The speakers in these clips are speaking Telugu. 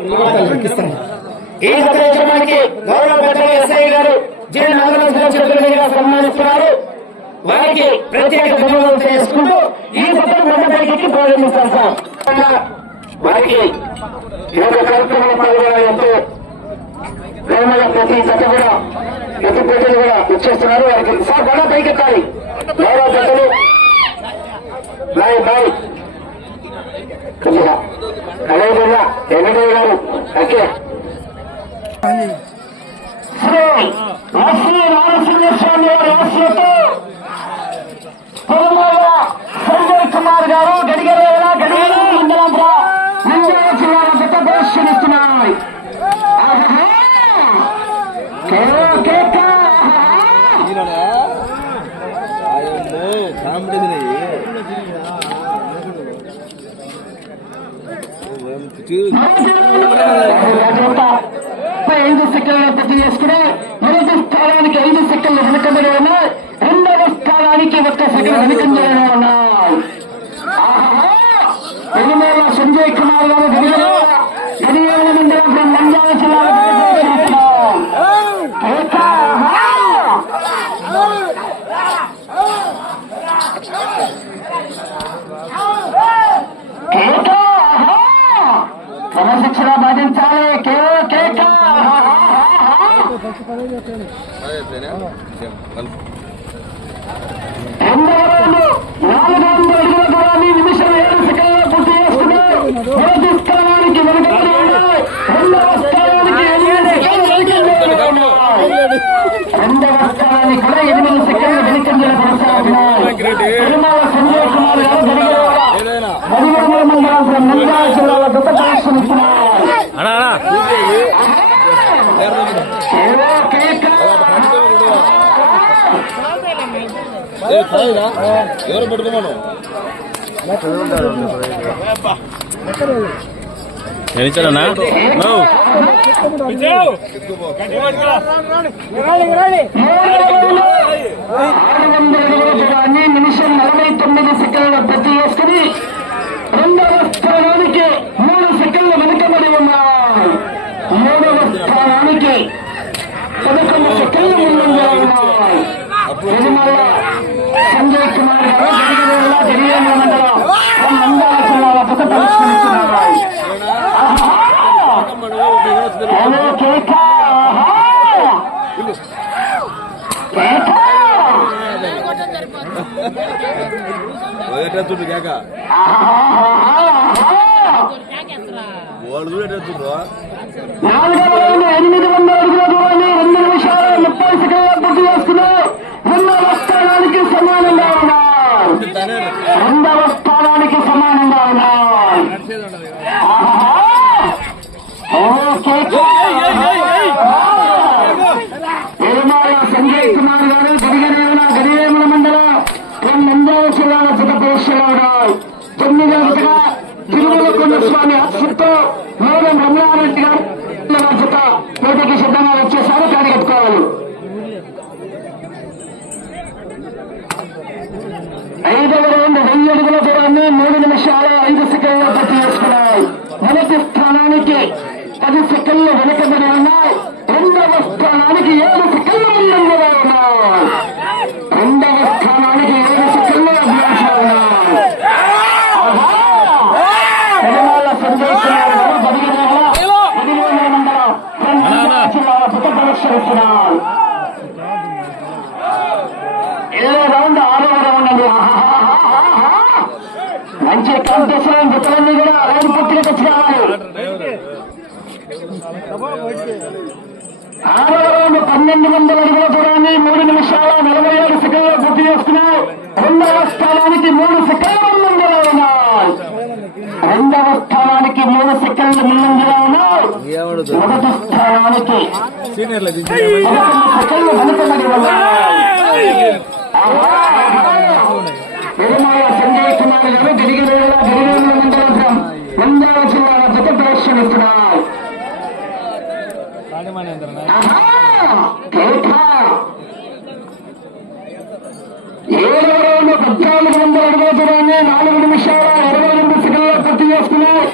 ఈ కార్యక్రమానికి గౌరవ పెద్దలు ఎస్ఐ గారు జె నాగరాజు సన్మానిస్తున్నారు. వారికి ప్రత్యేక ధన్యవాదాలు చేసుకుంటూ ఈ మొత్తం మండపానికి ప్రారంభిస్తారు సార్ వారికి ఈ యొక్క కార్యక్రమంలో పాల్గొనాలంటూ ఎంతో ప్రేమగా ప్రతి జత కూడా ప్రతి ప్రజలు కూడా ఇచ్చేస్తున్నారు వారికి సార్ కూడా పైకెత్తాలి. గౌరవ పెద్దలు బాయ్ బాయ్. అదేవిధంగా వెంకటయ్య గారు ఓకే. శ్రీ లక్ష్మీ నారసింహస్వామి వారి ఆశయంతో సంజయ్ కుమార్ గారు గడిగరేల గడిగర మండలంలో నంద్యాల జిల్లా జత ఆహా! కేవల కేక! రాజంతా ముప్పై ఐదు సెకండ్లు పూర్తి చేసుకుని మొదటి స్థానానికి ఐదు సెకండ్లు వెనుకంజలో ఉన్నాయి రెండవ స్థానానికి ఒక్క సెకండ్ వెనుకంజలో ఉన్నాయి. సంజయ్ కుమార్ గారు గడియాల మండలం నంద్యాల జిల్లాలో ప్రదర్శిస్తున్నాం. కేక! ఆహా! కేక! ఆహా! క్రమశిక్షణ పాటించాలి కేవో కేక ఆహా! రెండవ రౌండ్ నాలుగు వందల అడుగుల దూరాన్ని నిమిషం ఏడు సెకండ్లో పూర్తి చేసుకున్నారు మొదటి స్థానానికి వెనుకబడి ఉన్నాయి రెండవ స్థానానికి ఎనిమిది సెకండ్లు వెనుకంజలో ఉన్నాయి రెండవ స్థానానికి కూడా ఎనిమిది సెకండ్లు వెనుకంజలు కొనసాగుతున్నాయి తిరుమల సంజయ్ కుమార్ గారు గడిగల గడిగల మండలం నంద్యాల జిల్లాలో గత ప్రదర్శనిస్తున్నారు కేవో కేక ఎవరు పెట్టుకోమను నిలిచారన్నా అడుగుల దూరాన్ని నిమిషం నలభై తొమ్మిది సెకండ్ల పూర్తి చేసుకుని రెండవ స్థానానికి మూడు సెకండ్లు వెనుకబడి ఉన్నాయి మూడవ స్థానానికి పదకొండు సెకండ్లు ముందంజలో ఉన్నాయి తిరుమల సంజయ్ కుమార్ గారు గడిగడేలా గడియేంద్ర మండలం నంద్యాల జిల్లాలో జత పరిష్కరిస్తున్నారు ఆహా! హలో కేక ఆహా! కేక ఎట్టు కేక వాళ్ళు చూడేటట్టు నాలుగవ రౌండ్ ఎనిమిది వందల అడుగుల దూరాన్ని రెండు నిమిషాలు ముప్పై సెకండ్ల పూర్తి చేసుకున్నారు రెండవ స్థానానికి సమానంగా ఉన్నారు రెండవ స్థానానికి సమానంగా ఉన్నారు ఆహా! ఓ కేక! తిరుమల సంజయ్ కుమార్ గారు గడిగరేముల గడివేముల మండలం నంద్యాల జిల్లాల జత పరీక్షలో ఉన్నారు జతగా తిరుమల కొండస్వామి ఆశతో మేడం రమణారెడ్డి గారు జత పోటీకి సిద్ధంగా వచ్చేసారు. దాన్ని కట్టుకోవాలి. ఐదవ రౌండ్ వెయ్యి అడుగుల దూరాన్ని మూడు నిమిషాలు ఐదు సెకండ్ల పూర్తి చేసుకున్నాయి. మొదటి స్థానానికి పది సెకండ్లు వెనుకబడి ఉన్నాయి. రెండవ స్థానానికి ఏడు సెకండ్లు ముందంజలో ఉన్నాయి రెండవ స్థానానికి ఏడు సెకండ్లు అభ్యాసం ఉన్నాయి ఆహా! తిరుమల సంజయ్ కుమార్ గారు బదిలీల పదిహేను మండలం నంద్యాల జిల్లాల రౌండ్ ఆరవ రౌండ్ అండి. ఆహాహాహాహా. మంచి కాంపిటీషన్ జతలన్నీ కూడా లైన్ పూర్తిగా తెచ్చి కావాలి ఆరవ రౌండ్ పన్నెండు వందల అడుగుల దూరాన్ని మూడు నిమిషాల నలభై ఏడు సెకండ్లు పూర్తి చేసుకున్నాయి రెండవ స్థానానికి మూడు సెకండ్లు ముందులో ఉన్నాయి. రెండవ స్థానానికి మూడు సెకండ్లు ముందంజలో ఉన్నాయి. మొదటి స్థానానికి సీనియర్లు! ఏడవ పద్నాలుగు వందల అడుగుల దూరాన్ని నాలుగు నిమిషాల ఇరవై రెండు సెకండ్ల పూర్తి చేసుకున్నారు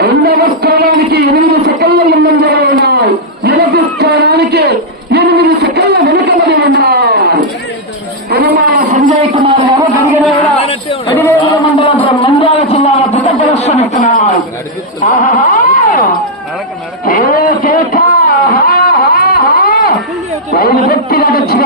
రెండవ స్థానానికి ఎనిమిది సెకండ్ల ముందంజలో ఉన్నాయి మొదటి స్థానానికి ఎనిమిది సెకండ్ల వెనుకబడి ఉన్నాయి తిరుమల సంజయ్ కుమార్ గారు గడిగరేడ గడిగరేడ మండలం నంద్యాల జిల్లాలో పెద్ద ప్రదర్శనిస్తున్నారు ఆహాహా! ఏ కేక! ఆహాహా! వాళ్ళు గట్టిగా తెచ్చి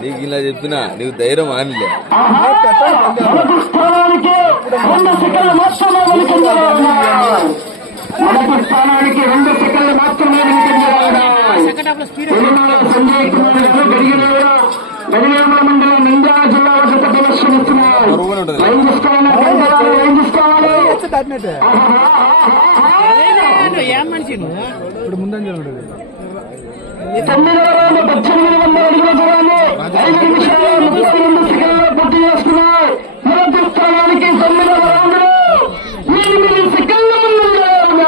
నీకు ఇలా చెప్పినా నీకు ధైర్యం ఆనిలే! మొదటి స్థానానికి రెండు సెకండ్లు మాత్రమే మండలం నింద్రా జిల్లాలో గత ప్రదర్శనిస్తున్నారు నువ్వు ఇప్పుడు ముందంజలు ఉండదు. తొమ్మిదవ రౌండ్ పద్దెనిమిది వందల అడుగుల దూరాన్ని ఐదు నిమిషాల ముప్పై రెండు సెకండ్లు పూర్తి చేసుకున్నాయి. మొదటి స్థానానికి తొమ్మిదవ రౌండ్. ఎనిమిది సెకండ్ల ఉన్నాయి.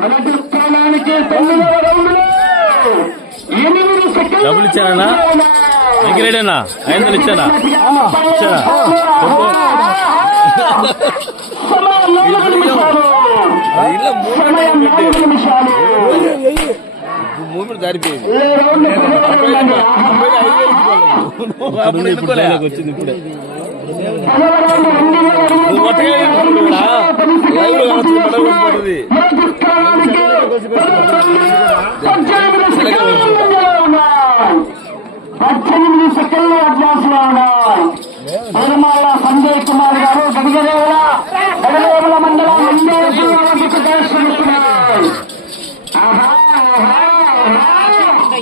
మొదటి స్థానానికి తొమ్మిదవ రౌండ్. ఎనిమిది సెకండ్ల డబ్బులు ఉన్నాయి. వెంకరెడ్డన్నా? ఐదు వందలు ఇచ్చానా ఇచ్చారా? సమయం నాలుగు నిమిషాలు ఇలా మూమెంట్ ఇప్పుడు. దారిపోయింది ఏ రౌండ్ పదహారు ఉందండి. అప్పుడు ఐదు వేలు ఇచ్చుకోవాలి. అప్పుడు ఎన్నుకోలే. వచ్చింది ఇప్పుడే నువ్వు కొత్తగా ఎన్నుకుంటున్నావురా? లైవ్లో కావచ్చు, పడవ పడుతుంది. పద్దెనిమిది సెకండ్లు అడ్వాన్స్లో ఉన్నాయి తిరుమల సంజయ్ కుమార్ గారు గడిగరేవుల గడిగరేవుల మండలం మండల జిల్లాలో ప్రదర్శనిస్తున్నారు ఆహా, ఆహా, ఆహా.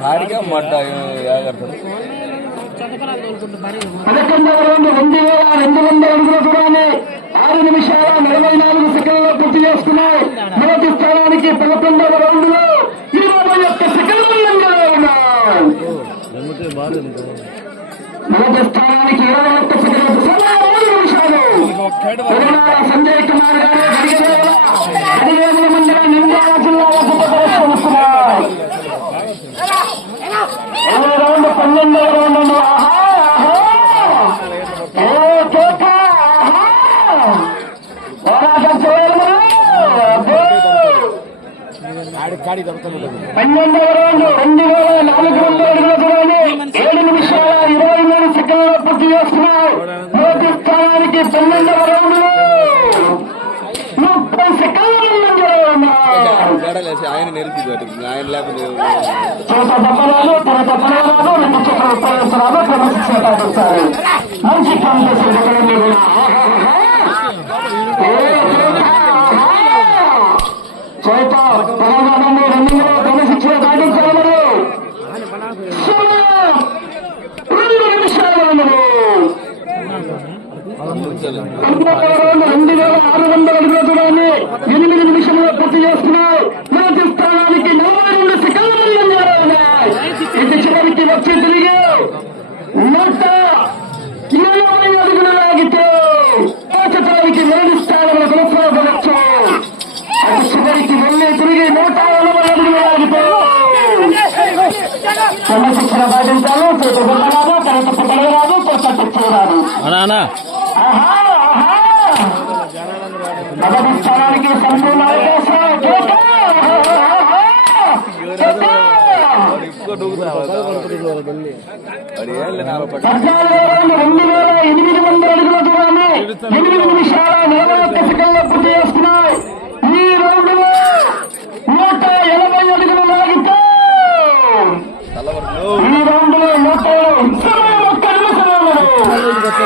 కాడిగా మడ్డ పదకొండవ రౌండ్ రెండు వేల రెండు వందల అడుగుల దూరాన్ని ఆరు నిమిషాల నలభై నాలుగు సెకండ్లలో పూర్తి చేసుకున్నాయి. మొదటి స్థానానికి పదకొండవ రౌండ్లో ఇరవై ఒక్క సెకండ్ల ముందంజలో ఉన్నాయి. మొదటి స్థానానికి ఇరవై ఒక్క సెకండ్ల. సమయం సంజయ్ కుమార్ గారు మండలం నింద్యాల జిల్లాలో రౌండ్ పన్నెండవ రౌండ్ పన్నెండవ రౌండ్ రెండు వేల నాలుగు వందల అడుగుల దూరాన్ని ఏడు నిమిషాల ఇరవై మూడు సెకండ్ల పూర్తి చేస్తున్నారు మొదటి స్థానానికి రౌండ్ ముప్పై సెకండ్ల ముందంజలో ఆయన నేర్పించారు ఆయన లేకపోతే చేత దెబ్బలాలు తన క్రమశిక్షణ పాటించాలి చేతి రాదు కరెంటు కొత్త అనా ఆహా, ఆహా. మొదటి స్థానానికి సంపూర్ణ అవకాశం రౌండ్ వేల ఎనిమిది వందల అడుగుల దూరాన్ని ఎనిమిది నిమిషాల నలభై ఒక్క సెకండ్లో పూర్తి చేసుకున్నాయి ఈ రౌండ్ నూట ఎనభై అడుగులు ఈ రౌండ్ నూట ఒక్క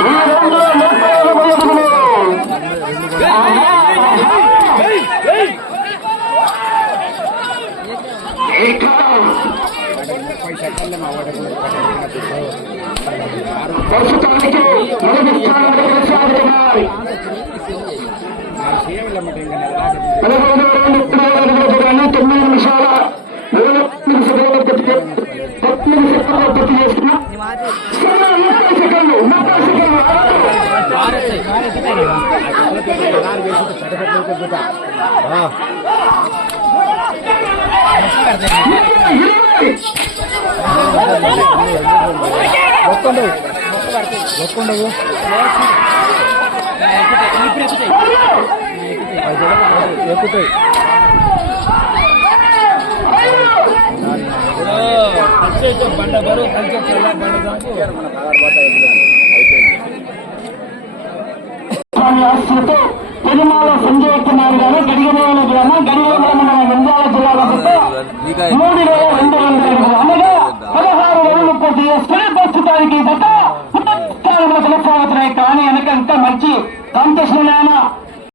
ఈ నూట అడుగులు ప్రస్తుతానికి మొదటి స్థానంలో కొనసాగుతున్నారు పదహైదు ఒక్కండవు ఎక్కుతాయి బండ బరువు కంచె తెల్ల బండ అయిపోయింది స్వామి సంజయ్ కుమార్ గారు గడిగనేల గ్రామం గడిగల మండలం నంద్యాల జిల్లాలో పుట్ట మూడు వేల రెండు వందల అనగా పదహారు రోజులు పూర్తి చేసుకుని ప్రస్తుతానికి గత స్థానంలో కొనసాగుతున్నాయి. కానీ వెనక ఇంకా మంచి కాంపిటీషన్